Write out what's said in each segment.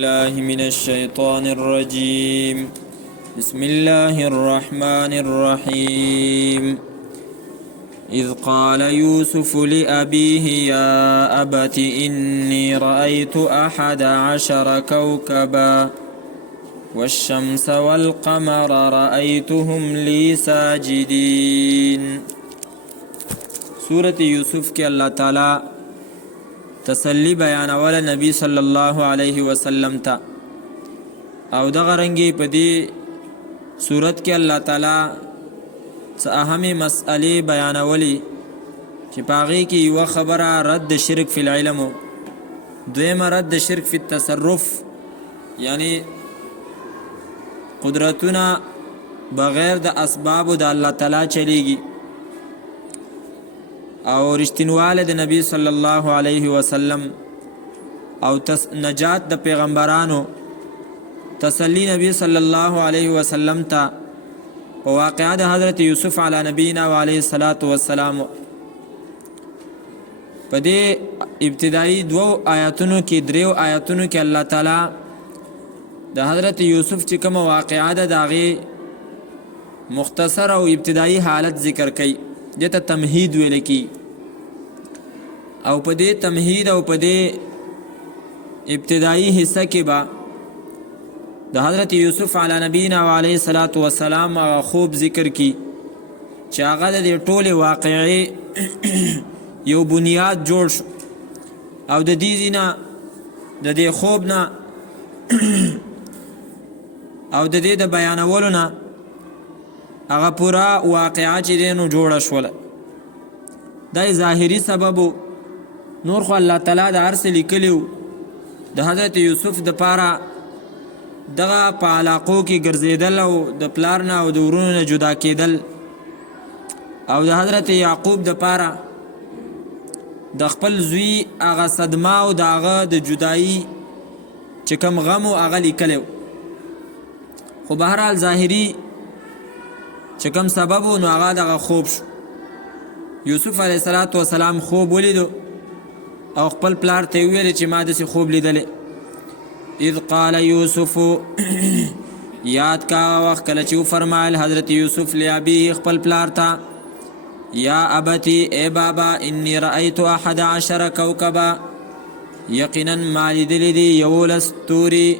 الله من الشيطان الرجيم. بسم الله الرحمن الرحيم. إذ قال يوسف لأبيه يا أبت إني رأيت 11 كوكبا والشمس والقمر رأيتهم لي ساجدين. سورة يوسف کے اللہ تعالی تسلی بیان اول نبی صلی الله علیه وسلم تا او دغه رنګي په دې صورت کې الله تعالی څه اهمه مسئله بیانولې چې پاغي کې یو خبره رد شرک فی العلم، دویمه رد شرک فی التصرف، یعنی قدرتونه بغیر د اسباب د الله تعالی چلیږي، او رشتینواله د نبی صلی الله علیه وسلم او نجات د پیغمبرانو، تسلی نبی صلی الله علیه وسلم ته په واقعه د حضرت یوسف علی نبینا و علیه الصلاۃ والسلام. په دې ابتدایي دو آیاتونو کې دریو آیاتونو کې الله تعالی د حضرت یوسف چې کوم واقعه ده داغه مختصر او ابتدایي حالت ذکر کړي، دته تمهید ویل کی، او په دې تمهید او په دې ابتدایي حصہ کې با د حضرت یوسف علی نبینا و علیه الصلاۃ والسلام خوب ذکر کی چې هغه د ټوله واقعي یو بنیاد جوړ شو، او د دې زینا د دې خوب نه او د دې د بیانولو نه هغه پورا واقعا چې دینو جوړه شوله. دا ظاهری سبب نور خو الله تعالی د عرش لیکلیو د حضرت یوسف د پاره دغه په علاقو کې ګرځیدل او د پلار نه او د ورونو نه جدا کېدل، او د حضرت یعقوب د پاره د خپل زوی هغه صدمه او د هغه د جدایی چې کوم غم او هغه لیکلیو. خو بهرحال ظاهری چې کوم سبب نو هغه دغه خوب شو. یوسف علیه السلام خوب ولیدو او خپل پلار ته ویل چې ما داسې خوب لیدلې. اذ قال یوسف یاد کا وخت کله چې فرمایل حضرت یوسف لابیه خپل پلار ته یا ابتی ای بابا انی رأیت 11 کوكبا، یقینا ما لیدلې دي 11 ستوري،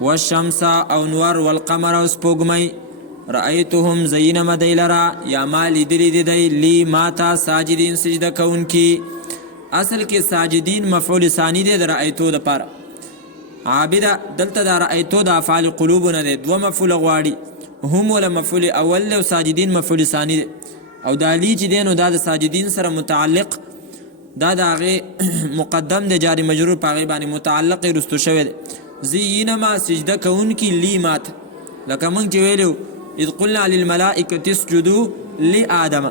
والشمس او نور، والقمر او سپوږمۍ، رأیتهم زینما دی لرا یا ما لیدلی دی لی ماتا ساجدین سجده کون کی. اصل کې ساجدین مفعول ثانی دی د رأیتو د پاره، عابده دلته د رأیتو د افعال قلوبونه دی، دو مفعول غواړي، هم ولا مفعول اول او ساجدین مفعول ثانی دی، او د لی چې دی نو دا د ساجدین سره متعلق، دا د هغه مقدم د جاری مجرور په هغه باندې متعلق رستو شوی دی. زینما سجده کون کی لی مات، لکه مونږ چې ویلو اذ قلنا للملائکة اسجدوا لآدم،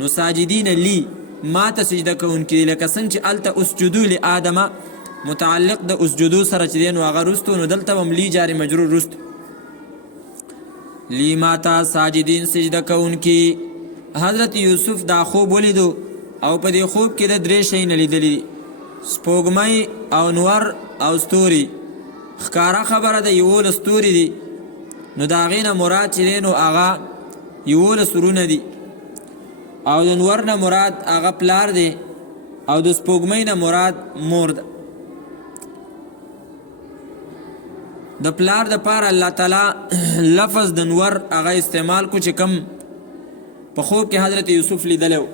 نو ساجدین لی ما ته سجده کوونکي، لکه څنګه چې الته اسجدوا لآدم متعلق د اسجدو سره چې دی نو هغه رستو، نو دلته هم لی جاری مجرور رستو، لی ما ته ساجدین سجده کوونکي. حضرت یوسف دا خوب ولیدو او په دې خوب کې د درې شیونه لیدلي، سپوږمۍ او نور او ستوري. ښکاره خبره ده 11 ستوري دي، نو دا غینه مراد چې دی نو هغه 11 سرونه دي، او د نور نه مراد هغه پلار دی، او د سپوږمۍ نه مراد مور ده. د پلار د پاره الله تعالی لفظ د نور هغه استعمال کو چې کم په خوب کې حضرت یوسف لیدلو،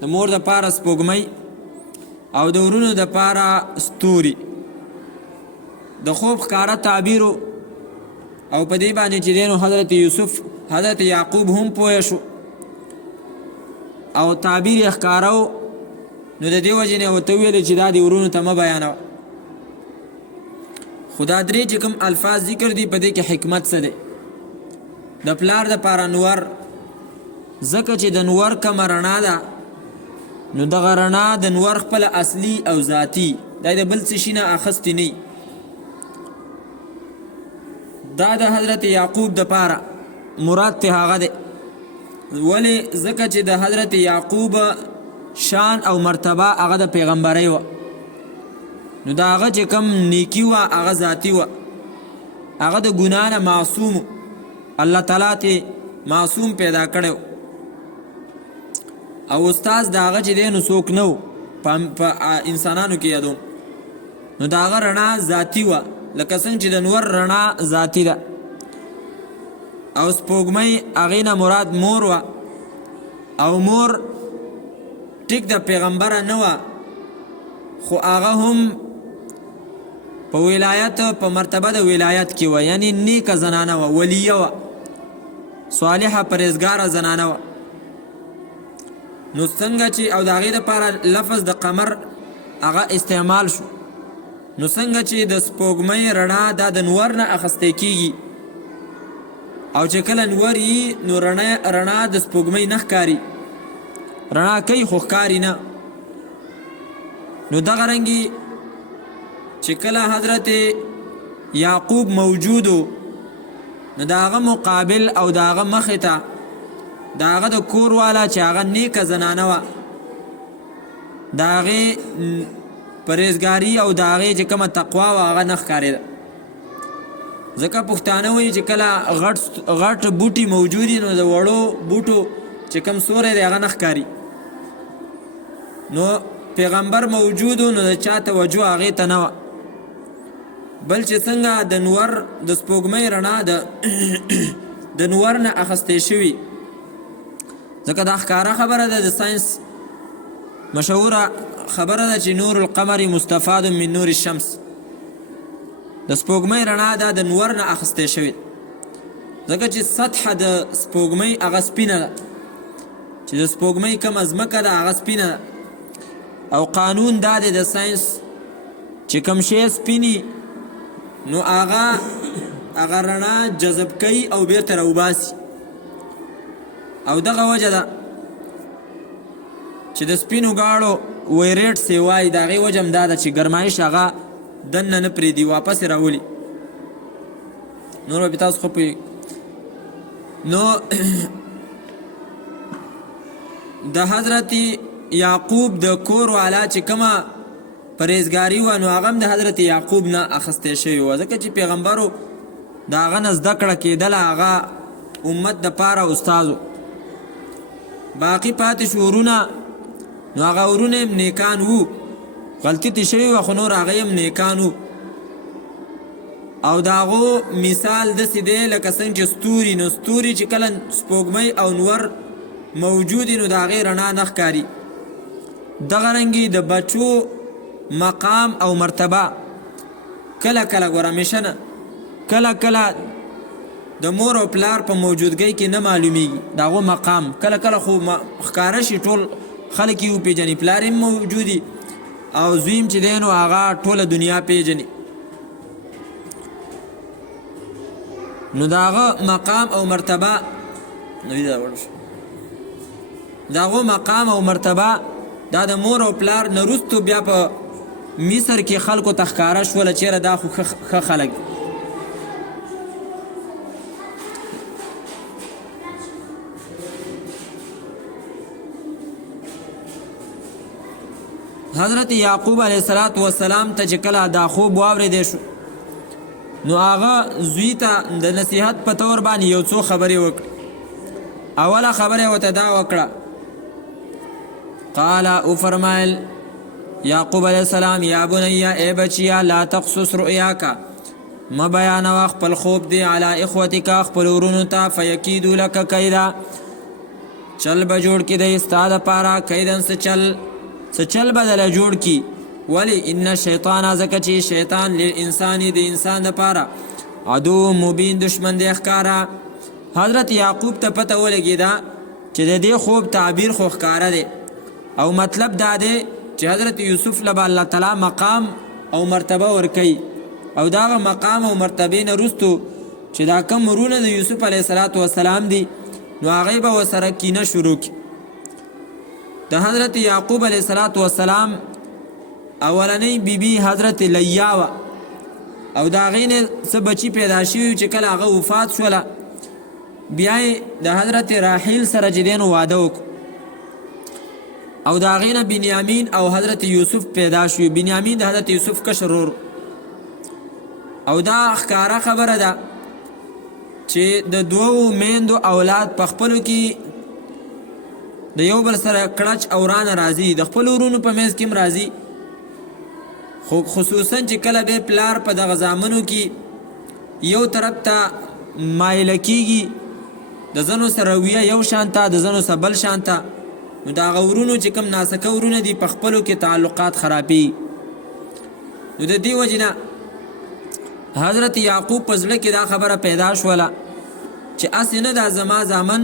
د مور د پاره سپوږمۍ او د ورونو د پاره ستوري. د خوب ښکاره تعبیرو او په دې باندې چې دینو حضرت یوسف حضرت یعقوب هم پوه شو او تعبیر یې ښکارو، نو د دې وجې نه ورته ویل چې دا د ورونو ته مه بیانوه. خدا درې چې کوم الفاظ ذکر دي په دې کې حکمت څه دی؟ د پلار د پاره نور، ځکه چې د نور کومه رڼا ده نو دغه رڼا د نور خپل اصلي او ذاتي دا د بل څه شي نه اخیستې نه، دا د حضرت یعقوب د پاره مراد ته هغه دی. ولی ځکه چې د حضرت یعقوب شان او مرتبه هغه د پیغمبري و، نو دا هغه چې کم نیکی وه هغه ذاتي وه، هغه د ګناه نه معصوم الله تعالی ته معصوم پیدا کړی او استاذ د هغه چې دی نو څوک نه و په انسانانو کې یادوم، نو د هغه رڼا ذاتي وه لکه څنګه چې د نور رڼا ذاتي ده. او سپوږمۍ هغې نه مراد مور وه، او مور ټیک د پیغمبره نه وه خو هغه هم په ولایت په مرتبه د ولایت کې وه، یعنی نیکه زنانه وه، ولیه وه، صالحه پرهیزګاره زنانه وه. نو څنګه چې او د هغې دپاره لفظ د قمر هغه استعمال شو، نو څنګه چې د سپوږمۍ رڼا دا د نور نه اخیستی کېږي او چې کله نور یي نو رڼا د سپوږمۍ نه ښکاري، رڼا کوي خو ښکاري نه. نو دغه رنګې چې کله حضرت یعقوب موجودو نو د هغه مقابل او د هغه مخې ته د هغه د کور والا چې هغه نیکه زنانه وه د هغې پرهیزګاري او د هغې چې کومه تقوا وه هغه نه ښکارېده. ځکه پښتانه وایي چې کله غټ بوټي موجود وي نو د وړو بوټو چې کوم سوری دی هغه نه ښکاري. نو پیغمبر موجود نو د چا توجه هغې ته نه وه، بل چې څنګه د نور د سپوږمۍ رڼا د نور نه اخیستی شوي، ځکه دا ښکاره خبره ده د ساینس مشهوره خبره ده چې نور القمر مستفاد من نور الشمس، د سپوږمۍ رڼا دا د نور نه اخیستی شوې، ځکه چې سطحه د سپوږمۍ هغه سپینه ده، چې د سپوږمۍ کومه ځمکه ده هغه سپینه ده. او قانون دا دی د ساینس چې کوم شی سپینی نو هغه رڼا جذب کوي او بیرته راوباسي. او دغه وجه ده چې د سپینو ګاړو ویریټ سی وایي، د هغې وجه هم دا ده چې ګرمایش هغه دننه نه پرېږدي، واپس یې راولي. نور به تاسو خو پوهېږئ. نو د حضرت یعقوب د کور والا چې کومه پرهیزګاري وه نو هغه هم د حضرت یعقوب نه اخیستی شوې وه، ځکه چې پیغمبرو د هغه نه زده کړه کېدله، هغه امت دپاره استاذ و. باقي پاتې شو ورونه، نو هغه ورونه هم نیکان وو، غلطي ترې شوې وه خو نور هغه هم نیکان وو. او د هغو مثال داسې دی لکه څنګه چې ستوري، نو ستوري چې کله سپوږمۍ او نور موجود نو د هغې رڼا نه ښکاري. دغه رنګې د بچو مقام او مرتبه کله کله ګوره همیشه نه، کله کله د مور او پلار په موجودګۍ کې نه معلومیږي د هغو مقام، کله کله خو ښکاره شي ټول خلک یې وپېژني، پلار هم موجودي او زوی هم چې دی نو هغه ټوله دنیا پېژني. نو د هغه مقام او مرتبه د هغو مقام او مرتبه دا د مور او پلار نه وروستو بیا په مصر کې خلکو ته ښکاره شوله چېرې دا خو ښه خلک. حضرت یعقوب علیه السلام ته چې کله دا خوب واورېدی شو نو هغه زوی ته د نصیحت په طور باندې یو څو خبرې وکړې. اوله خبره یې ورته دا وکړه، قال او فرمایل یعقوب علیه السلام یا بنیا ای بچیا لا تقصص رؤیاکا ما بیانوه خپل خوب دی علی اخوتکا خپل ورونو ته فیکیدو لک کیدا چل به جوړ کړي دی ستا دپاره کیدن څه چل به دله جوړ کړي. ولی ان شیطان ځکه چې شیطان للانسان د انسان دپاره عدو مبین دشمن دی ښکاره. حضرت یعقوب ته پته ولګېده چې د دې خوب تعبیر خو ښکاره دی او مطلب دا دی چې حضرت یوسف له به الله تعالی مقام او مرتبه ورکوي، او دغه مقام او مرتبې نه وروستو چې دا کم ورونه د یوسف علیه السلام دي نو هغې به ورسره کینه شروع کړي. د حضرت یعقوب علیه السلام اولنۍ بیبي حضرت لیا وه او د هغې نه څه بچي پیدا شوي چې کله هغه وفات شوله بیا یې د حضرت راحیل سره چې دی نو واده وکړو. او د هغې نه بنیامین او حضرت یوسف پیدا شو. بنیامین د حضرت یوسف کشر ورور. او دا ښکاره خبره ده چې د دوو میندو اولاد په خپلو کې د یو بل سره کړچ او رانه راځي، د خپلو ورونو په منځ کې هم راځي، خو خصوصا چې کله به پلار په دغه زامنو کې یو طرف ته مایله کېږي، د ځنو سره رویه یو شانته، د ځنو سره بل شانته، نو د هغه ورونو چې کوم ناسکه ورونه دي په خپلو کې تعلقات خرابېږي. نو د دې وجې نه حضرت یعقوب په زړه کې دا خبره پیدا شوله چې هسې نه دا زما زامن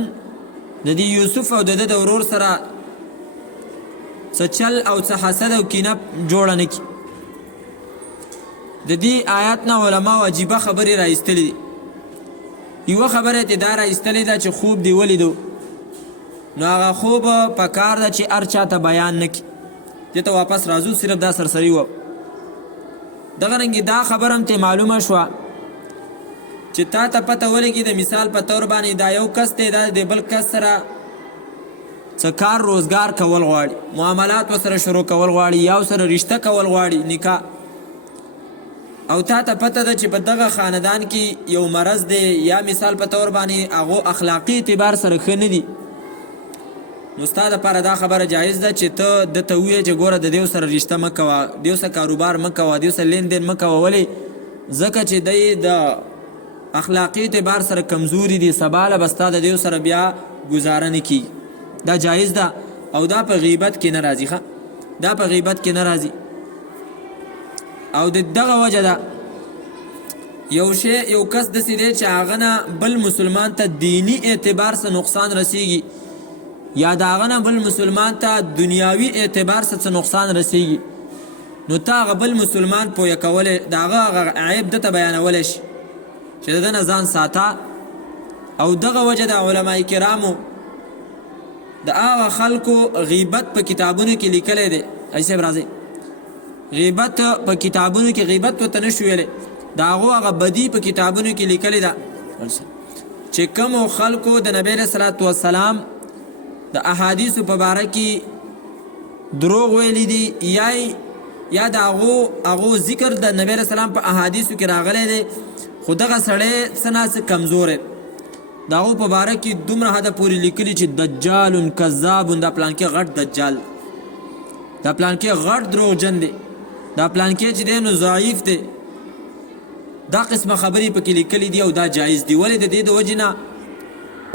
د دې یوسف او د ده د ورور سره څه چل او څه حسد او کینه جوړه نه کړي. د دې آیات نه علماو عجیبه خبرې را ایستلې دي. یوه خبره یې دا را ایستلې ده چې خوب دې ولیدو، نو هغه خوب په کار ده چې هر چا ته بیان نه کړي. دې ته واپس راځو، صرف دا سرسري وه. دغه رنګې دا خبره هم ته معلومه شوه چې تا ته پته ولګي د مثال په طور باندې دا یو کس دی، دا د بل کس سره څه کار روزګار کول غواړي، معاملات ورسره شروع کول غواړي، یا ورسره رشته کول غواړي، نکاح، او تا ته پته ده چې په دغه خاندان کې یو مرض دی، یا مثال په طور باندې هغو اخلاقي اعتبار سره ښه نه دي، نو ستا دپاره دا خبره جایز ده چې ته دته ووایې چې ګوره د دې سره رشته مه کوه، دې سره کاروبار مه کوه، دې سره لین دین مه کوه. ولې؟ ځکه چې دی د اخلاقي اعتبار سره کمزوري دي، سباله به ستا د دې سره بیا ګزاره نه کېږي. دا جایز ده او دا په غیبت کې نه راځي. دا په غیبت کې نه راځي. او د دغه وجه ده یو کس داسې دی چې هغه نه بل مسلمان ته دینی اعتبار سره نقصان رسیږي، یا د هغه نه بل مسلمان ته دنیاوي اعتبار څه نقصان رسیږي، نو ته هغه بل مسلمان پویه کولی، د هغه عیب دته بیانولی شي چې د ده نه ځان ساته. او دغه وجه د علماء کرامو د هغه خلکو غیبت په کتابونو کې لیکلی دی. ایسیب راځئ، غیبت په کتابونو کې غیبت ورته نه شو ویلی، د هغو هغه بدي په کتابونو کې لیکلی ده چې کومو خلکو د نبی علیه صلات وسلام د احادیثو په باره کې دروغ ویلی دي، یا د هغو ذکر د نبی علیه السلام په احادیثو کې راغلی دی، خو دغه سړی څه نه څه کمزوری، د هغو په باره کې دومره حده پورې لیکلي چې دجال کذاب، دا پلانکې غټ دجال، دا پلانکې غټ دروغجن دی، دا پلانکې چې دی نو ضعیف دی. دا قسمه خبرې پکې لیکلي دي او دا جایز دي. ولې د دې د وجې نه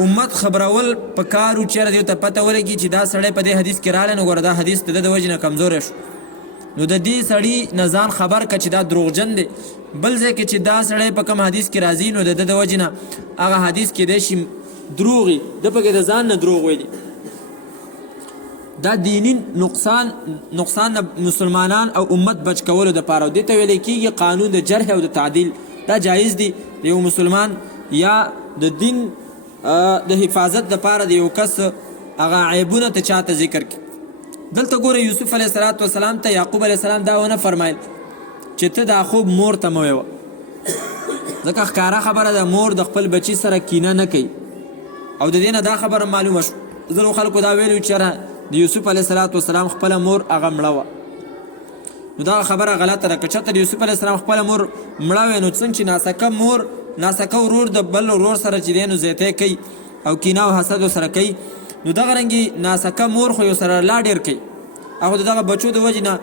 امت خبرول په کار و، چېرې دې ته پته ولګي چې دا سړی په دې حدیث کې راغلی، نو ګوره دا حدیث د ده د وجې نه کمزوری شو، نو د دې سړي نه ځان خبر که چې دا دروغجن دی. بل ځای کې چې دا سړی په کوم حدیث کې راځي، نو د ده د وجې نه هغه حدیث کېدی شي دروغ وي، ده پکې د ځان نه دروغ ویلي. دا دینی نقصان د مسلمانان او امت بچ کولو دپاره، دې ته ویلی کېږي قانون د جرح او د تعدیل. دا جایز دی د یو مسلمان یا د دین د حفاظت دپاره د یو کس هغه عیبونه ته چاته ذکر کړي. دلته ګوره یوسف علیه الصلاة والسلام ته یعقوب علیه السلام دا ونه فرمایل چې ته دا خوب مور ته مه ویوه، ځکه ښکاره خبره ده مور د خپل بچي سره کینه نه کوي. او د دې نه دا خبره معلومه شو، ځینو خلکو دا ویلي چې د یوسف علیه الصلاة والسلام خپله مور هغه مړه وه، نو دا خبره غلطه ده. که چېرته د یوسف علیه السلام خپله مور مړه وی، نو څنګه چې ناسکه مور ناسکه ورور د بل ورور سره چې دی نو زیاتی کوي او کینه او حسد ورسره کوي، نو دغه رنګې ناسکه مور خو یو سره لا ډېر کوي، هغه د دغه بچو د وجې نه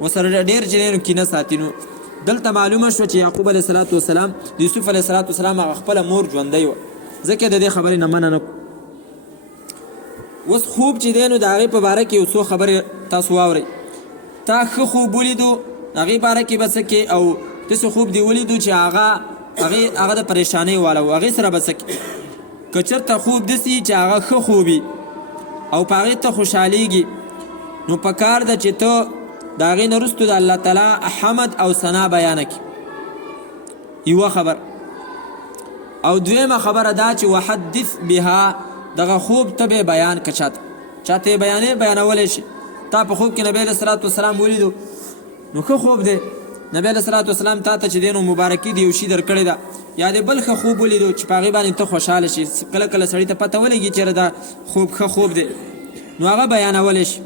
ورسره ډېر چې دی نو کینه ساتي. نو دلته معلومه شوه چې یعقوب علیه الصلاة والسلام د یوسف علیه الصلاة والسلام هغه خپله مور ژوندی وه، ځکه د دې خبرې نه منع نه کړو. اوس خوب چې دی نو د هغې په باره کې یو څو خبرې تاسو واورئ. تا ښه خوب ولیدو، هغې باره کې به څه کې، او داسې خوب دې ولیدو چې هغه د پریشانۍ والا و، هغې سره به څه کې. که چېرته خوب داسې چې هغه ښه خوب وي او په هغې ته خوشحالېږي، نو په کار ده چې ته د هغې نه وروستو د الله تعالی حمد او ثنا بیانه کړي. یوه خبر. او دویمه خبره دا چې وحدث بها، دغه خوب ته به بیان که چاته یې بیانولی شي. تا په خوب کې نبی علیه صلات وسلام ولیدو، نو ښه خوب دی، نبی علیه صلات وسلام تا ته چې دی نو مبارکي د یو شي درکړی ده، یا د بل ښه خوب ولیدو چې په هغې باندې ته خوشحاله شي. کله کله سړي ته پته ولګي چېرې دا خوب ښه خوب دی، نو هغه بیانولی شي.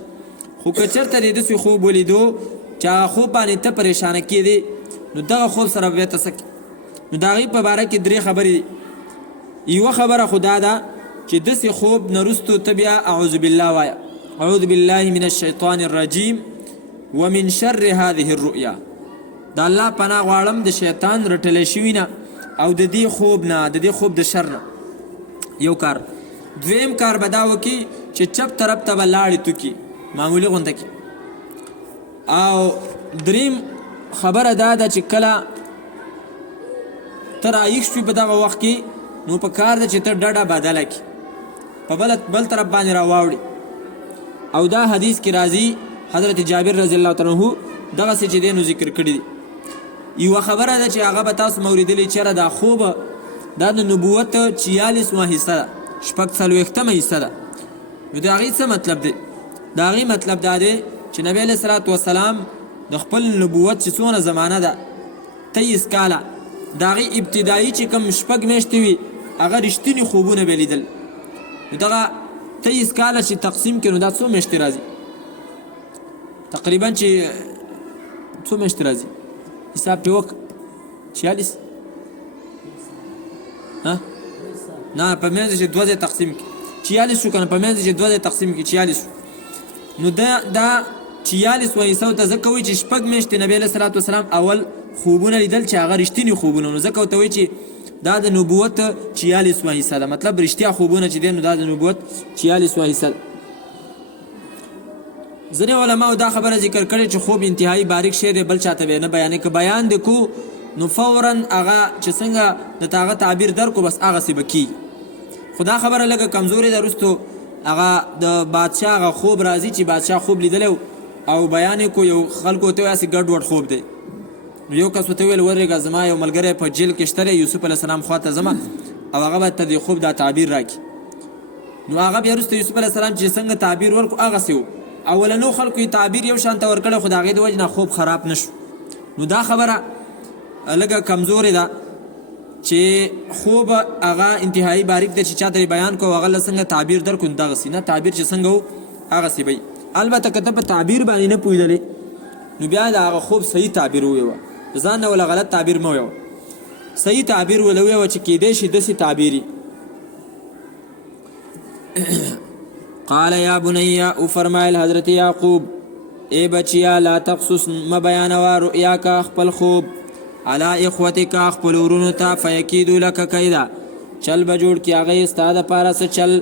خو که چېرته دې داسې خوب ولیدو چې هغه خوب باندې ته پریشانه کېدې نو دغه خوب سره بیا ته څه نو د هغې په باره کې 3 خبرې دي. یوه خبره خو دا ده چې داسې خوب نه وروستو ته بیا اعوذ بالله وایه، اعوذ بالله من الشیطان الرجیم ومن شر هذه الرؤیا. د الله پناه غواړم د شیطان رټلی شوي نه او د دې خوب نه، د دې خوب د شر نه. یو کار. دویم کار به دا وکړي چې چپ طرف ته به لاړې توکي معمولي غونته کې. او دریم خبره دا ده چې کله ته رایښ شوي په دغه وخت کې نو په کار ده چې ته ډډه بدله کړي، په بل طرف باندې راواوړي. او دا حدیث کې راځي حضرت جابر رضی الله تعالی عنه دغسې چې دی نو ذکر کړي دي. یوه خبره ده چې هغه به تاسو موریدلی چېرې دا خوبه دا د نبوت 46 حصه ده، 46 حصه ده. نو د هغې څه مطلب دی؟ د هغې مطلب دا دی چې نبی علیه صلات وسلام د خپل نبوت چې څونه زمانه ده 23 کاله د هغې ابتدایي چې کوم 6 میاشتې وي هغه رښتیني خوبونه به لیدل. نو دغه 23 کاله چې تقسیم کړي نو دا څو میاشتې راځي؟ تقریبا چې څو میاشتې راځي؟ حساب پرې وکړه. 46 نه په منځ چې 2 ځای تقسیم کړي 46 شو که نه په منځ چې 2 ځای تقسیم کړي 46 شو. نو دا 46 حصو ته ځکه وایي چې 6 میاشتې نبی علیه صلات وسلام اول خوبونه لیدل چې هغه رښتیني خوبونه، نو ځکه ورته وایي چې دا د نبوت 46 حصه ده، مطلب رښتیا خوبونه چې دی نو دا د نبوت 46 حصه ده. ځینې علماو دا خبره ذکر کړې چې خوب انتهایی باریک شی دی، بل چاته به نه بیانې. که بیان دی کو نو فورا هغه چې څنګه د هغه تعبیر درکو بس هغسې به کېږي. خو دا خبره لږه کمزورې ده. وروستو هغه د بادشاه هغه خوب راځي چې بادشاه خوب لیدلی او بیان یې کو، یو خلکو ته هسې ګډ وډ خوب دی. نو یو کس ورته ویل ورېږه زما یو ملګری په جیل کې شته دی، یوسف علیه السلام خواته ځمه او هغه به ته د خوب دا تعبیر راکړي. نو هغه بیا وروسته یوسف علیه السلام چې څنګه تعبیر ورکړو هغسې و. اولنو خلکو یې تعبیر یو شان ته ورکړی خو د هغې د وجې نه خوب خراب نه شو. نو دا خبره لږه کمزورې ده چې خوب هغه انتهایی باریک دی چې چا ته بیان کو هغه له څنګه تعبیر درکړو نو دغسې نه، تعبیر چې څنګه و هغسې به وي. البته که ته په تعبیر باندې نه پوهېدلې نو بیا د هغه خوب صحیح تعبیر وویوه، ځان نه وله غلط تعبیر مه ویوه، صحیح تعبیر وله ویوه چې کیدی شي داسې تعبیري. قال یا بنی او فرمایل حضرت یعقوب ای بچیا لا تقصص مبیانوا رؤیاکا خپل خوب علی اخوتکا خپل ورونو ته فیکیدو لک کیدا چل به جوړ کي هغه ستا دپاره څه چل.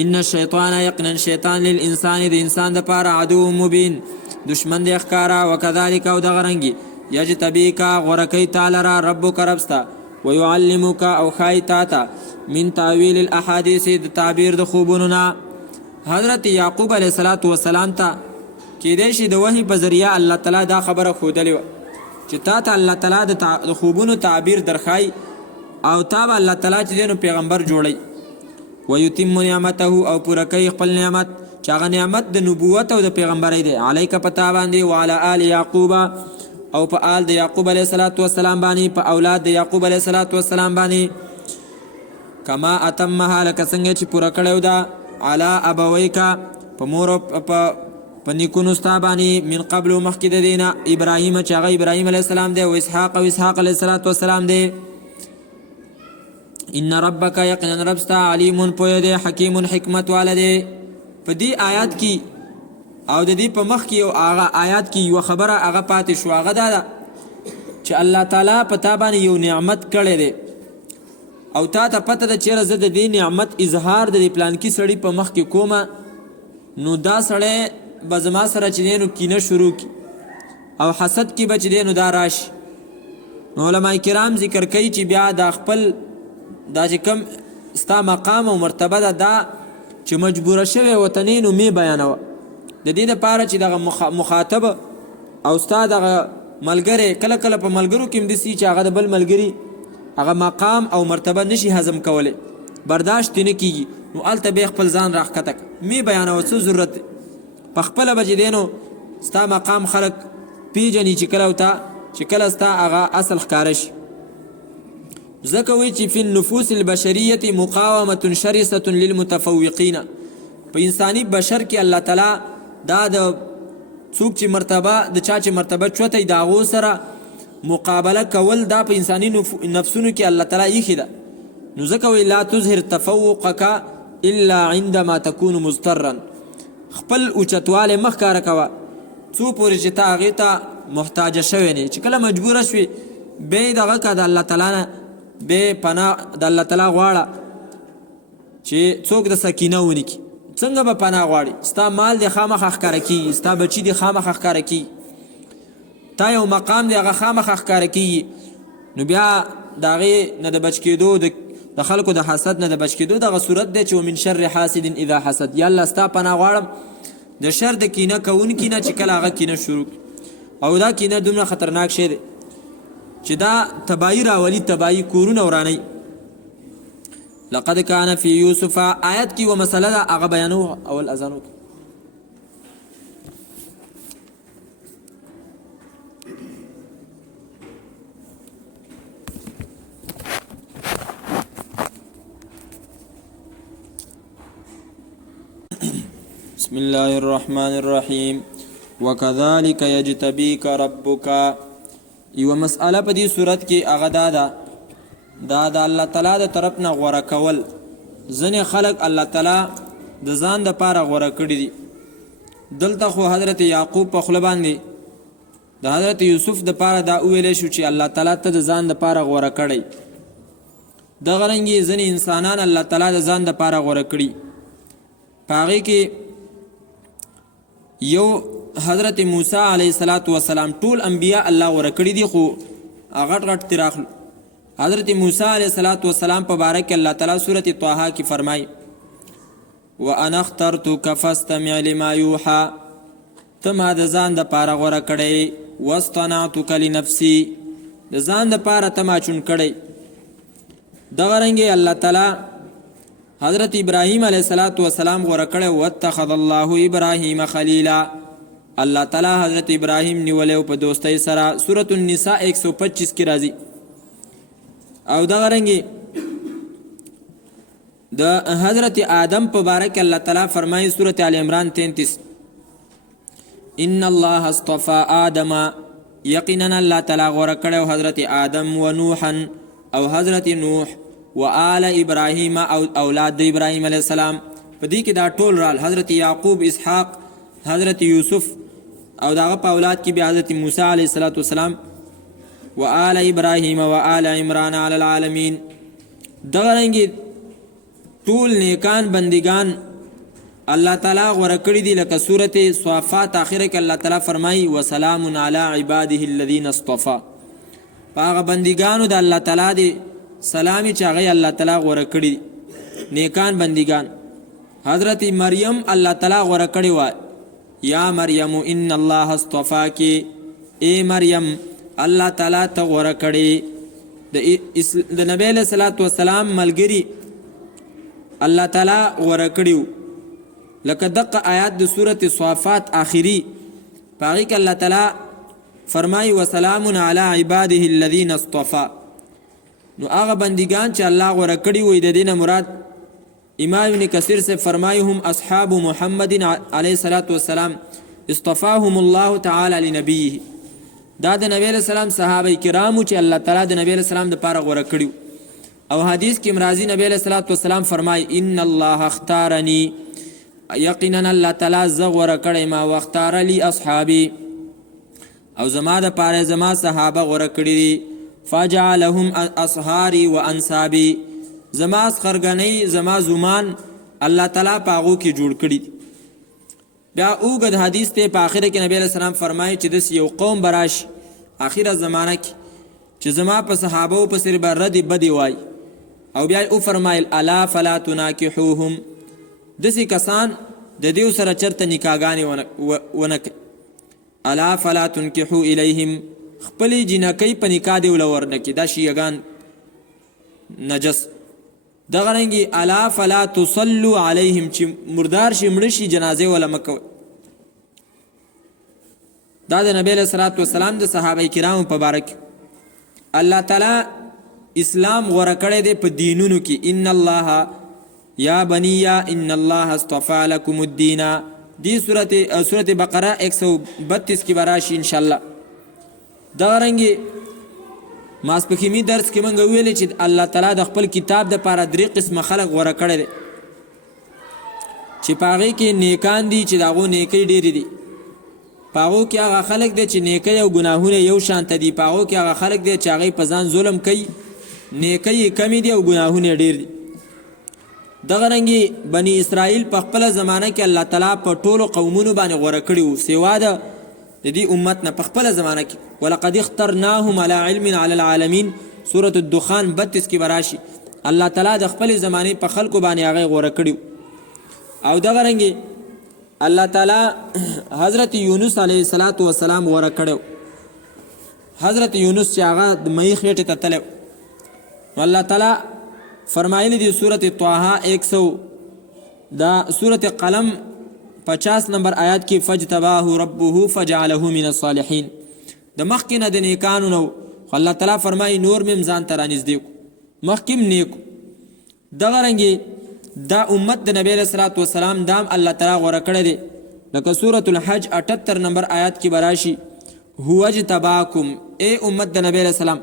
ان الشیطان یقینا شیطان للانسان د انسان دپاره عدو مبین دشمن دی ښکاره. وکذلک او دغه رنګې یجتبیکا غوره کوي تا لره ربک ربستا ویعلمک او ښایي تا ته من تاویل الاحادیث د تعبیر د خوبونو نه. حضرت یعقوب علیه السلام وسلام ته کیدای شي د وحی په ذریعه الله تعالی دا خبره ښودلې وه چې تا ته الله تعالی د خوبونو تعبیر درښایي او تا به الله تعالی چې دی نو پیغمبر جوړی. ویتم نعمته او پوره کوي خپل نعمت چې هغه نعمت د نبوت او د پیغمبرۍ دی علیک په تا باندې وعلى آل یعقوب او په آل د یعقوب علیه السلام باندې په اولاد د یعقوب علیه السلام باندې کما اتمها لکه څنګه چې پوره کړی ده علی ابویکا په مور په نیکونو ستا باندې من قبل مخکې د دې نه ابراهیم چې هغه ابراهیم علیه السلام دی او اسحاق علیه السلام دی. ان ربک یقینا رب ستا علیم پوه دی حکیم حکمت والا دی. په دې آیات کې او د دې په مخ کې او هغه آیات کې یوه خبره هغه پاتې شو، هغه دا ده چې الله تعالی په تا باندې یو نعمت کړی دی او تا ته پته ده چېرې زه د دې نعمت اظهار د دې پلانکي سړي په مخ کې کومه نو دا سړی به زما سره چې دی نو کینه شروع کړي او حسد کې به چې دی نو دا راشي. نو علما کرام ذکر کوي چې بیا دا خپل دا چې کوم ستا مقام او مرتبه ده دا چې مجبوره شوی وطنې نو مې بیانوه د دې دپاره چې دغه مخاطب او ستا دغه ملګری کله کله په ملګرو کې هم داسې چې هغه د بل ملګري هغه مقام او مرتبه نشي هضم کولی برداشت نه کیږي نو هلته بیا خپل ځان راښکته کړه مې بیانوه څه ضرورت دی په خپله به چې دی نو ستا مقام خلک پیژني چې کله ورته چې کله ستا هغه اصل ښکاره شي. ځکه وایي چې فی النفوس البشریة مقاومة شرسة للمتفوقین په انساني بشر کې الله تعالی دا د څوک چې مرتبه د چا چې مرتبه چوتې د هغو سره مقابله کول دا په انساني نفسونو کې الله تعالی ایښې ده. نو ځکه وایي لا تظهر تفوقک الا عندما تكون مضطرا، خپل اوچتوالی مه ښکاره کوه څو پورې چې ته هغې ته محتاجه شوی نه. چې کله مجبوره شوې بیا یې دغه که د الله تعالی نه بیا پناه د الله تعالی غواړه چې څوک د سکینه ونکړي. څنګه به پناه غواړي؟ ستا مال دی خامخا ښکاره کېږي، ستا بچي دی خامخا ښکاره کېږي، تا یو مقام دی هغه خامخا ښکاره کېږي. نو بیا د هغې نه د بچ کېدو د خلکو د حسد نه د بچ کېدو دغه صورت دی چې ومن شر حاسد اذا حسد. یا الله ستا پناه غواړم د شر د کینه کوونکي نه چې کله هغه کینه شروع کړي. او دا کینه دومره خطرناک شی دی چې دا تباهي راولي، تباهي کورونه ورانوي. لقد كان في يوسف آیت کی و مسئله دا هغه بیانو اول اذان وکړه. بسم الله الرحمن الرحیم وكذلك يجتبيك ربك. یو مسئله په دې صورت کې هغه دا د الله تعالی د طرف نه غوره کول. ځینې خلک الله تعالی د ځان دپاره غوره کړي دي. دلته خو حضرت یعقوب په خوله باندې د حضرت یوسف دپاره دا وویلی شو چې الله تعالی ته د ځان دپاره غوره کړی. دغه رنګې ځینې انسانان الله تعالی د ځان دپاره غوره کړي. په هغې کې یو حضرت موسی علیه السلام ټول انبیاء الله غوره کړي دي، خو غټ غټ ترې راخلو. حضرت موسی علیه السلام په باره کې الله تعالی سورت طه کې فرمایي وانا اخترتک فاستمع لما یوحى، ته ما د ځان دپاره غوره کړی. واصطنعتک لنفسي، د ځان دپاره ته ما چون کړی. دغه رنګې الله تعالی حضرت ابراهیم علیه السلام غوره کړی. واتخذ الله ابراهیم خلیلا، الله تعالی حضرت ابراهیم نیولی په دوستۍ سره. سورة النساء 125 کې راځي. او دغه رنګې د حضرت آدم په باره کې الله تعالی فرمایي سورة آل عمران 33 ان الله اصطفى آدم، یقینا الله تعالی غوره کړی حضرت آدم و نوحا او حضرت نوح و آل ابراهیم او اولاد د ابراهیم علیه السلام. په دې کې دا ټول رال حضرت یعقوب، اسحاق، حضرت یوسف او داغه په اولاد کې بیا حضرت موسی علیه السلام و آل ابراهیم و آل عمران علی العالمین. دغه رنګې ټول نیکان بندگان الله تعالی غوره کړي دي. لکه سورة صافات آخره کې الله تعالی فرمایي وسلام علی عباده الذین اصطفى، په هغه بندگانو د الله تعالی دی سلامي چې هغه الله تعالی غوره کړي نیکان بندگان. حضرت مریم الله تعالی غوره کړي وای یا مریم ان الله اصطفاکی، ای مریم الله تعالی ته غوره کړي. د نبی علیہ الصلوۃ والسلام ملګری الله تعالی غوره کړیو. لکه دغه آیات د سورة صافات آخری پاغي کې الله تعالی فرمایي وسلام علی عباده الذین اصطفى. نو هغه بندگان چې الله غوره کړي وي د دې نه مراد امام ابن کثیر سے فرمایي هم اصحاب محمد علیه الصلاۃ والسلام اصطفاهم الله تعالی لنبیه. دا د نبی علیہ السلام صحابه کرامو چې الله تعالی د نبی علیہ السلام د پاره غوره کړي. او حدیث کې مرازی نبی علیہ الصلوۃ والسلام فرمای ان الله اختارنی، یقینا الله تعالی ز غوره کړی ما واختار لی اصحابی، او زما د پاره زما صحابه غوره کړی. فجعلهم اصحاری و انصابی، زما اسخرګنی زما زمان الله تعالی پاغو کې جوړ کړی. بیا اوګد حدیث ته په اخره کې نبی علیہ السلام فرمایي چې دس یو قوم براش اخیره زمانہ کې چې زما په صحابه او په سر بردی بدی وای. او بیا او فرمایل الا فلا تناکحوهم، دسی کسان د دیو سره چرته نکاحګانی ونک. الا فلا تنکحو الیهم، خپلی جنکی په نکاح دی ولورنکی، دا شیعگان نجس. دغه رنګي الا فلا تصلوا علیهم، چې مردار شي مړ شي جنازه ولا مکو. دا د نبی صلی الله علیه وسلم د صحابه کرامو په بارک الله تعالی اسلام غوړه کړی دی په دینونو کې. ان الله یا بنی ان الله اصطفى لكم الدین، دی سورت بقره 132 کی براشي ان شاء الله. دا رنګي ماسپخیمی درس کې مونږ ویلې چې الله تعالی د خپل کتاب د پاره درې قسمه خلق غوړه کړی دی چې پاغي کې نیکان دي چې داغو نیکی ډېری دي، پاغو کې هغه خلق دي چې نیکی او ګناهونه یو شانته دي، پاغو کې هغه خلق دي چې هغه په ځان ظلم کوي، نیکی کمی دي او ګناهونه ډېر دي. دغه رنګي بنی اسرائیل په خپل زمانه کې الله تعالی په ټولو قومونو باندې غوړه کړی وو سوا د دې امت نه په خپل زمانه کې. ولقد اخترناهم على علم على العالمین سورة الدخان 32 کې براشي الله تعالی د خپل زمانه په خلکو باندې هغه غوړه کړی. او دغه رنګي الله تعالی حضرت یونس علیه السلام غوړه کړو. حضرت یونس چې هغه د مې خېټه ته تلو، الله تعالی فرمایلی دی سورت طه 100 دا سورت قلم 50 نمبر آیات کې فجتباه ربه فجعله من الصالحین. د مخکې نه د نیکانو نو الله تعالی فرمایي نور مم ځان ته رانږدې کو مخکې نیکو. دغه رنګې دا امت د نبی صلی الله علیه وسلم دام الله تعالی غوړه کړی دی لکه سورت الحج 78 نمبر آیات کې براشي هو اجتباکم ای امت د نبی صلی الله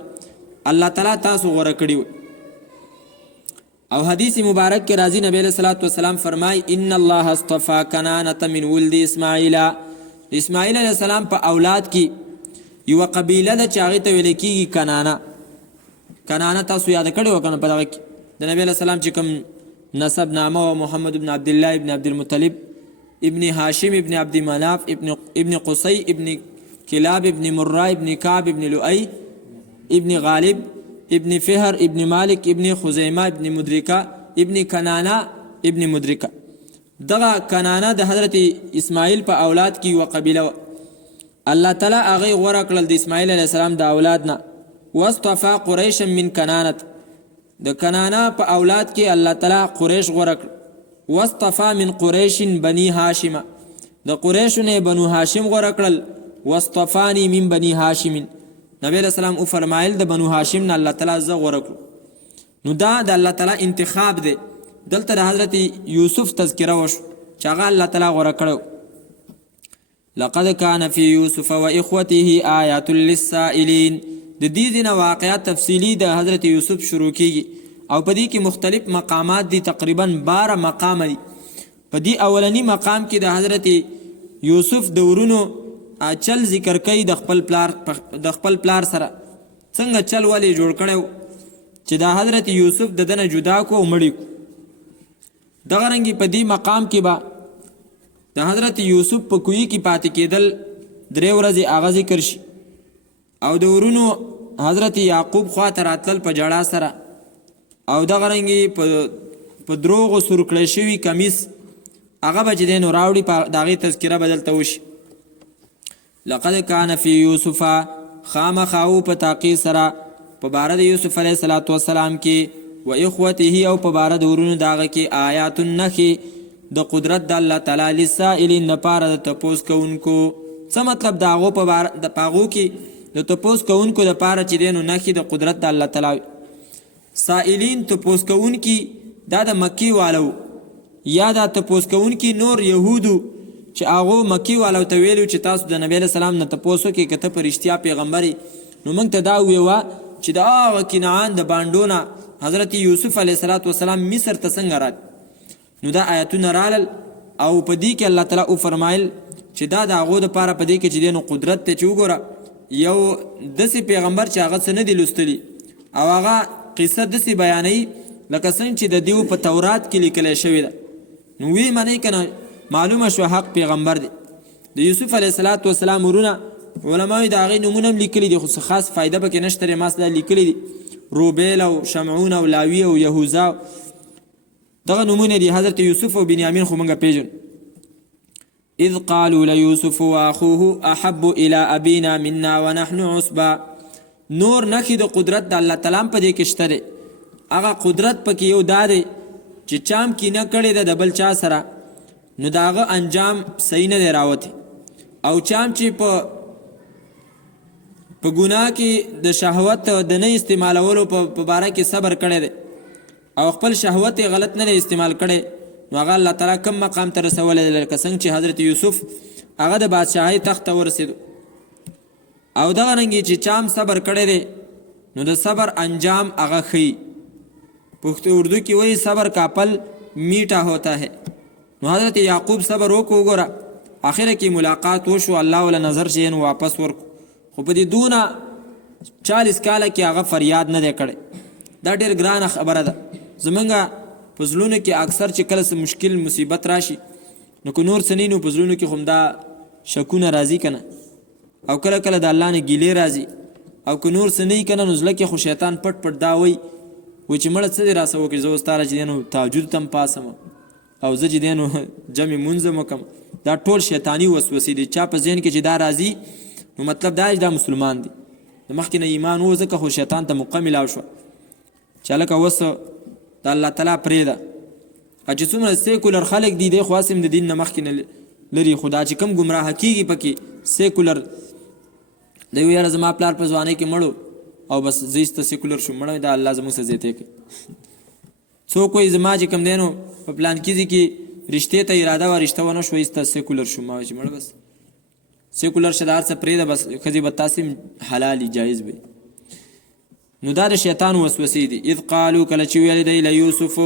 الله تعالی تاسو غوړه کړی. او حدیث مبارک کے راضی نبی علیہ السلام فرمائی ان اللہ اصطفى کنانة من ولد اسماعیل. اسماعیل علیہ السلام پا اولاد کی یو قبیله دا چاگی تا ویلے کی کنانا. کنانا تاسو یاد کردی وکانا پا داگی دا نبی علیہ السلام چکم نسب نامه محمد ابن عبداللہ ابن عبدالمطلب ابن هاشم ابن عبد مناف ابن قصی ابن کلاب ابن مرہ ابن کعب ابن لؤی ابن غالب ابن فهر ابن مالک ابن خزیمه ابن مدرکه ابن کنانا ابن مدرکه. دغه کنانا د حضرت اسماعیل په اولاد کې و قبیله الله تعالی هغه غوړه کړل د اسماعیل علیه السلام د اولاد نه. واصطفى قریش من کنانت د کنانا په اولاد کې الله تعالی قریش غوړه کړ. واصطفى من قریش بنی هاشم د قریش نه بنو هاشم غوړه کړل. واصطفانی من بنی هاشم نبی علیہ السلام او فرمایل د بنو هاشم نه الله تعالی ز غوړه کړ. نو دا د الله تعالی انتخاب دی. دلته د حضرت یوسف تذکره وشو چې هغه الله تعالی غوړه کړو. لقد كان في يوسف واخوته آیات للسائلین. د دې دینه واقعات تفصیلی د حضرت یوسف شروع کیږي او په دې کې مختلف مقامات دي، تقریبا 12 مقام دي. په دې اولنی مقام کې د حضرت یوسف د ورونو چل ذکر کوي د خپل پلار سره څنګه چل والی جوړ کړو چې د حضرت یوسف د دنه جدا کو مړی کو. دغه رنګي په دې مقام کې با د حضرت یوسف په کوی کې پاتې کېدل 3 ورځې هغه ذکر شي او د ورونو حضرت یعقوب خواته راتلل په جړا سره او دغه رنګي په دروغ سور کړی شوی کمیس هغه به چې دینو راوړي په دغه تذکره بدلته وشي. لقد كان في يوسف خامخاو په تاقی سره په بار د یوسف علیه السلام کې و اخوته او په بار د ورونو داغه کې آیات النخي د قدرت د الله تعالی لسائلین لپاره د تپوس کوونکو. څه مطلب داغو په بار د پاغو کې د تپوس کوونکو لپاره چې دینو نخي د قدرت د الله تعالی. سائلین تپوس کوونکی دا د مکی والو یا دا تپوس کوونکی نور يهودو چې هغه مکی والو ته ویلو چې تاسو د نبی رسول الله نه تاسو کې کته پرشتیا پیغمبري نو موږ ته دا ویوا چې دا هغه کنعان د باندونه حضرت یوسف علیه السلام مصر ته څنګه رات. نو دا آیتونه رالل او په دې کې الله تعالی او فرمایل چې دا د هغه لپاره په دې کې چې دینو قدرت ته چوغره یو داسې پیغمبر چې هغه څه نه دی لوستلی او هغه قصه داسې بیانوي لکه څنګه چې د دیو په تورات کې لیکل شوی ده. نو وی معنی کنه معلومه شو حق پیغمبر دی. د یوسف علیه السلام ورونه علماء دا غي نمونه لیکلي دي خو خاص فائدہ پکې نشته. ماسله لیکلي دي روبیل او شمعون او لاوی او یهوذا دغه نمونه دي. حضرت یوسف او بنیامین خو مونږه پیژن. اذ قالوا ليوسف واخوه احب الى ابينا منا ونحن عصبا. نور نخي د قدرت د الله تعالی په دې کې شته. هغه قدرت پکې یو داري چې چام کې نه کړي د بل چا سره نو داغه انجام صحیح نه راوتی او چام چې په ګناه کې د شهوت د نه استعمالولو په باره کې صبر کړی دی او خپل شهوت غلط نه استعمال کړي نو هغه الله تعالی کم مقام ته رسولی دی لکه څنګه چې حضرت یوسف هغه د بادشاهۍ تخت ته ورسېدو او دغه رنګې چې چا هم صبر کړی دی نو د صبر انجام هغه ښیي پښتو اردو کې وایي صبر کا پل میٹھا ہوتا ہے نو حضرت یعقوب صبر وکړو وګوره آخره کې ملاقات وشو الله ولا نظر چې نو واپس ورکو خو په دې دونه 40 کاله کې هغه فریاد نه دی کړی دا ډېر ګرانه خبره ده زمونږ په زړونو کې اکثر چې کله څه مشکل مصیبت راشي نو که نور څه نه نو په زړونو کې خو همدا شکونه راځي که نه او کله کله د الله نه ګیلې راځي او که نور څه نه که نه نو زړه کې خو شیطان پټ پټ دا وایي چې مړه څه دې راسه وکړي زه اوس تاره چې دی نو تهجد ته هم پاسم او زه چې دی نو جمع مونځ هم وکړم دا ټول شیطاني وسوسې دي چا په ذهن کې چې دا راځي نو مطلب دا چې دا مسلمان دی د مخکې نه ایمان و ځکه خو شیطان ته موقع میلاو شوه چې هلکه اوس د الله تعالی پرېږده او چې څومره سیکولر خلک دي دی خو هسې هم د دین نه مخکې نه لري خو دا چې کوم ګمراهه کېږي پکې سیکولر دی ویل زما پلار په ځوانۍ کې مړو او بس زه ایسته سیکولر شو مړی دا الله زموږ څه زیاتی کوي څوک وایي زما چې کوم دی نو په پلانکیزي کې رشتې ته اراده وه رشته ونه شوه ایسته سیکولر شو ما چې مړه بس سیکولر شه د هر څه پرېږده بس ښځې به تاسې حلالي جایز به نو دا د شیطان وسوسې دي اذ قالو کله چې ویل دی لیوسف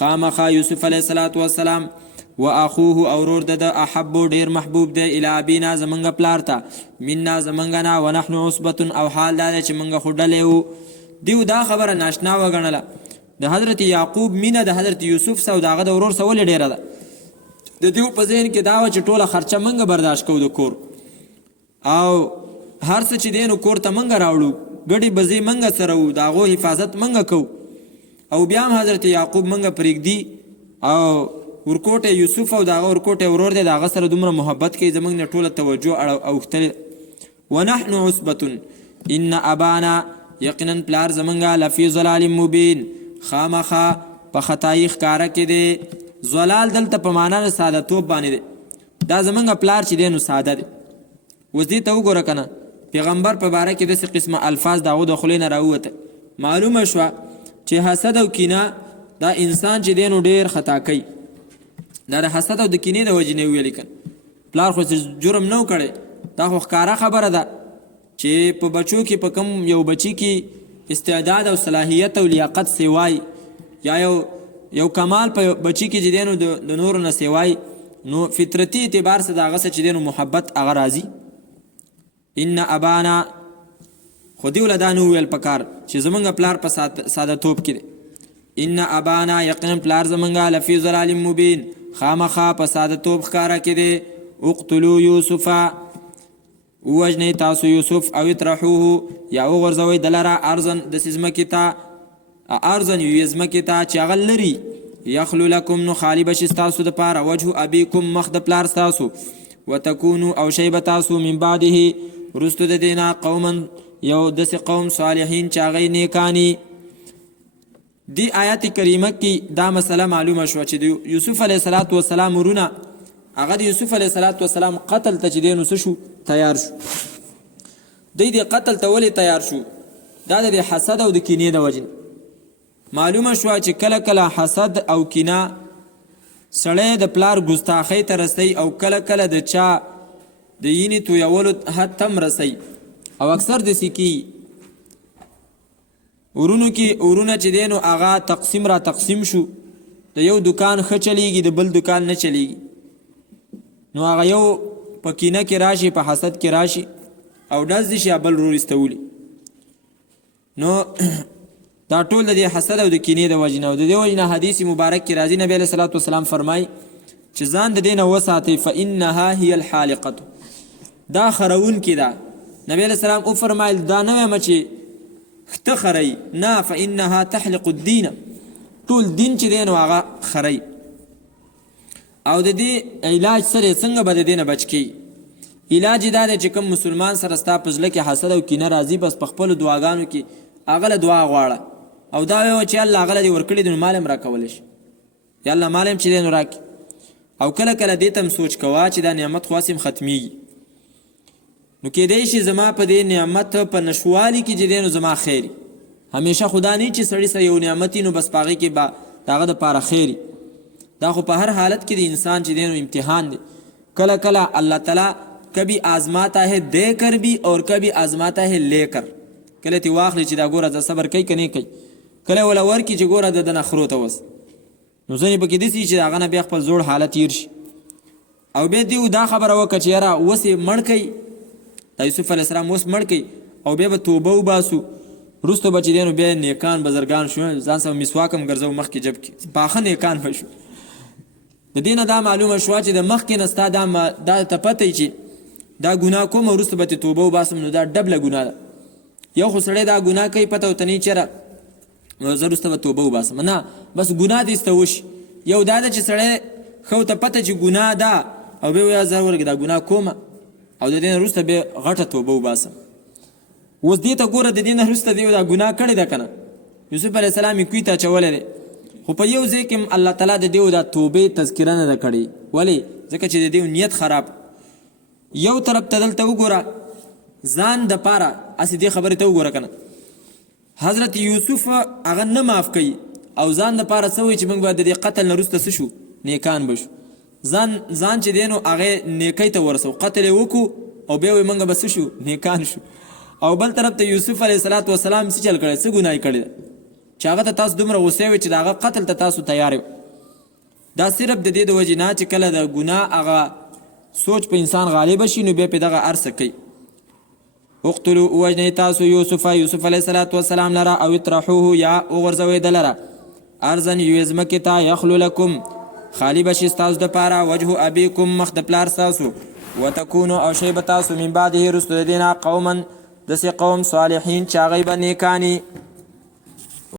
خامخا یوسف علیه الصلاة والسلام و اخوه او ورور د احبو ډیر محبوب دی الی ابینا زمونږ پلار ته منا زمونږ نه و نحن عصبة او حال دا چې مونږ خو ډلې وو دیو دا خبره ناشنا وګڼله د حضرت یعقوب مینه د حضرت یوسف سره او د هغه د ورور سره ولې ډیره ده د دیو په ذهن کې دا وه چې ټوله خرچه مونږ برداشت کوو د کور او هر څه چې دی نو کور ته مونږ راوړو ګډې بزې مونږ سره وو د هغو حفاظت مونږ کوو او بیا هم حضرت یعقوب مونږ پرېږدي او ورکوټه یوسف او د هغه ورکوټه ورور دی د هغه سره دومره محبت کوي زموږ نه ټوله توجه اوښتلې ونحن عصبة ان ابانا یقینا پلار زمونږ لفی ضلال مبین خامخا په خطایي ښکاره کې دی ضلال دلته په معنا د سادهتوب باندې دی دا زمونږ پلار چې دی نو ساده دی اوس دې ته وګوره که نه پیغمبر په باره کې داسې قسمه الفاظ د هغو د خولې نه راووته معلومه شوه چې حسد او کینه دا انسان چې دی نو ډېر خطا کوي دا د حسد او د کینې د وجې نه ویلي کن پلار خو جرم نه و کړی دا خو ښکاره خبره ده چې په بچو کې په کم یو بچي کې استعداد او صلاحیت او لیاقت سیوای یا یو کمال په بچي کې چې دی نو د نورو نه سیوای نو فطرتي اعتبار سره د هغه څه چې دی نو محبت هغه راځي ان ابانا خو دې وله دا نه وویل پکار چې زمونږ پلار په ساده توب کې دی ان ابانا یقینا پلار زمونږ لفی ضلال مبین خامخا په ساده توب ښکاره کې دی اقتلوا یوسف ووژنئ تاسو یوسف او اطرحوه یا وغورځوئ دلره ارضن داسې ځمکې ته ارضن یوې ځمکې ته چې هغه لري یخلو لکم نو خالي به شي ستاسو دپاره وجه ابیکم مخ د پلار ستاسو وتکونو او شی به تاسو من بعده وروستو د دې نه قوما یو داسې قوم صالحین چې هغوی نیکاني دی آیات کریمه کې دا مسله معلومه شوه چې د یوسف علیه الصلاة والسلام ورونه هغه د یوسف علیه الصلاة والسلام قتل ته چې دی نو څه شو تیار شو دی د قتل ته ولې تیار شو دا د حسد او د کینې د وجې معلومه شوه چې کله کله حسد او کینه سړی د پلار ګستاخۍ ته رسوي او کله کله د چا د یینې تویولو حد ته هم رسوي او اکثر داسې کیږي ورونو کې ورونه چې دی نو هغه تقسیم را تقسیم شو د یو دکان ښه چلیږي د بل دکان نه چلیږي نو هغه یو په کینه کې راشي په حسد کې راشي او ډز دي شي بل رور ایستولي نو دا ټول د حسد او د کینې د وجې نه او د دې وجې نه حدیث مبارک کې راځي نبی علیه صلات وسلام فرمایي چې ځان د دې نه وساتئ فانها هي الحالقة دا خرونکې ده نبی علیه السلام وفرمایل دا نه وایم چې خته خری نه فانها تحلق الدین ټول دین چې دی نو هغه خری او د دې علاج سره څنګه به د دې نه بچ کیږي علاج دا دی چې کوم مسلمان سره ستا په زړه کې حسد او کینه راځي بس په خپلو دعاګانو کې هغه له دعا غواړه او دا وایه چې الله هغه له دې ورکړي دی نو مال هم راکولی شي یا الله مال هم چې دی نو راکړي او کله کله دې ته هم سوچ کوه چې دا نعمت خو هسې هم ختمیږي نو کېدی شي زما په دې نعمت په نشوالي کې چې دی نو زما خیري همیشه خدا نه چې سړي سره یو نعمت نو بس په هغې کې به د هغه دپاره خیري دا خو په هر حالت کې د انسان چې دی نو امتحان دی. کله کله الله تعالی کبھی آزماتا ہے دے کر بھی اور کبھی آزماتا ہے لے کر. کله تی واخلی چې دا ګوره زه صبر کوي که نه کوي، کله ولا ورکي چې ګوره د دنه خرو ته وس. نو ځینې پکې داسې چې هغه نه بیا خپل زوړ حالت تیر شي. او بیا دیو دا خبره وکړه چې یاره اوس یې مړ کوي، د یوسف علیه السلام اوس مړ کوي او بیا به توبه وباسو، وروسته به چې دی نو بیا نیکان بزرګان شو، ځان سره مسواک هم ګرځو مخکې جب کې پاخه نیکان به شو. د دې نه دا معلومه شوه چې د مخکې نه ستا دا ته پته چې دا ګناه کوم وروسته به ترې توبه وباسم، نو دا ډبله ګناه ده. یو خو سړی دا ګناه کوي پته ورته نه چېره زه وروسته به توبه وباسم، نه بس ګناه دې ایسته وشي. یو دا ده چې سړی ښه ورته پته چې ګناه ده او بیا وایي زه ورګې دا ګناه کومه او د دې نه وروسته بیا غټه توبه وباسم. اوس دې ته ګوره د دې نه وروسته دی دا ګناه کړې ده که نه، یوسف علیه السلام یې کوی ته اچولی دی، خو په یو ځای کې الله تعالی د دې دا توبې تذکره نه ده کړې. ولې؟ ځکه چې د دې نیت خراب. یو طرف ته دلته وګوره ځان دپاره هسې دې خبرې ته وګوره که نه، حضرت یوسف هغه نه معاف کوي او ځان دپاره څه وایي چې موږ به د دې قتل نه وروسته څه شو، نیکان به شو. ځان چې دی نو هغې نیکۍ ته ورسو، قتل یې وکړو او بیا وایي موږ به څه شو، نیکان شو. او بل طرف ته یوسف علیه السلام څه چل کړی، څه ګناه یې کړې ده چې هغه ته تاسو دومره غوسې وئ چې د هغه قتل ته تاسو تیار یو. دا صرف د دې د وجې نه چې کله د ګناه هغه سوچ په انسان غالبه شي نو بیا پې دغه هر څه کوي. اقتلوا ووژنئ تاسو یوسف علیه السلام لره او اطرحوه یا وغورځوئ د لره ارضن یوې ځمکې ته یخلو لکم خالی به شي ستاسو دپاره وجه ابیکم مخ د پلار ستاسو وتکونو او شی به تاسو من بعده وروسته د دې نه قوما داسې قوم صالحین چې هغوی به نیکاني